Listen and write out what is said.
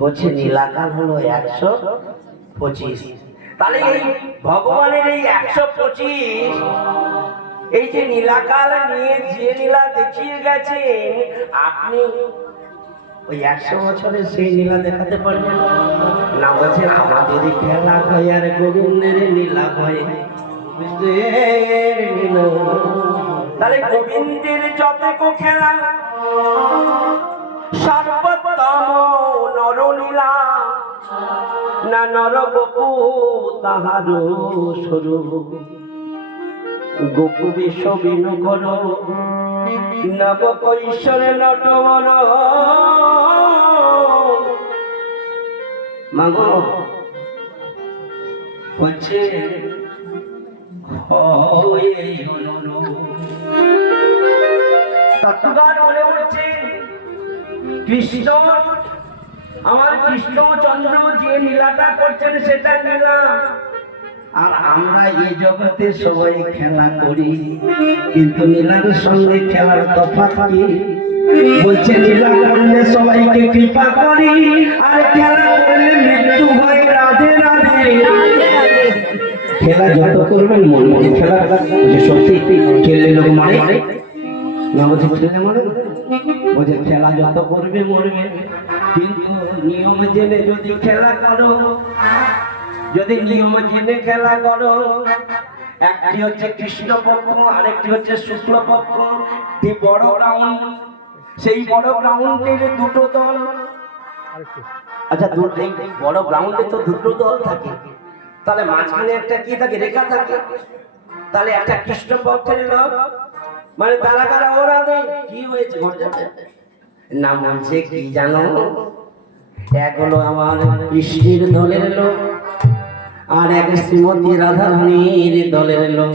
বলছে নীলাকাল হলো 125। তাহলে এই ভগবানের এই 125 এই যে নীলাকাল নিয়ে যে নীলা দেখিয়ে গেছে, আপনি ওই 100 বছরে সেই নীলা দেখাতে পারবেন না? বলছে আমাদের খেলা হয় আর গোবিন্দের নীলা হয়। তাহলে গোবিন্দের যত খেলা সর্বোত্তম নরলীলা, না নর গোপু তাহার স্বরূপ। গোপু বিশ্ব বিনু কর নব কৈশোরে নটবর। মাগো হচ্ছে তত্ত্বগান বলে উঠছেন কৃষ্ণ, আমার কৃষ্ণচন্দ্র যে নীলাটা করছেন সেটা নীলা। আর আমরা এই জগতে সবাই খেলা করি, কিন্তু নীলার সঙ্গে খেলার তফাৎ কি? বলছে নীলা করলে সবাইকে কৃপা করি, আর খেলা করলে মৃত্যু হয়। রাধে রাধে। খেলা যত করবেন মন মনে খেলা, যে সত্যি খেললে লোক মারে না, বলছে খেলে মারে। বলছে খেলা যত করবে মরবে, কিন্তু নিয়ম জেনে যদি খেলা করো, যদি নিয়ম জেনে খেলা করো, একটি হচ্ছে কৃষ্ণপক্ষ, আরেকটি হচ্ছে শুক্লপক্ষ, এই বড় গ্রাউন্ড, সেই বড় গ্রাউন্ডের দুটো দল। আচ্ছা, এই বড় গ্রাউন্ডে তো দুটো দল থাকে, তাহলে মাঝখানে একটা কি থাকে? রেখা থাকে। তাহলে একটা কৃষ্ণপক্ষের লোক, মানে তারা কারা? ওরা নেই। কি হয়েছে? নাম বলছে কি জানো? এক হলো আমার কৃষ্ণের দলের লোক, আর এক শ্রীমতী রাধারানীর দলের লোক।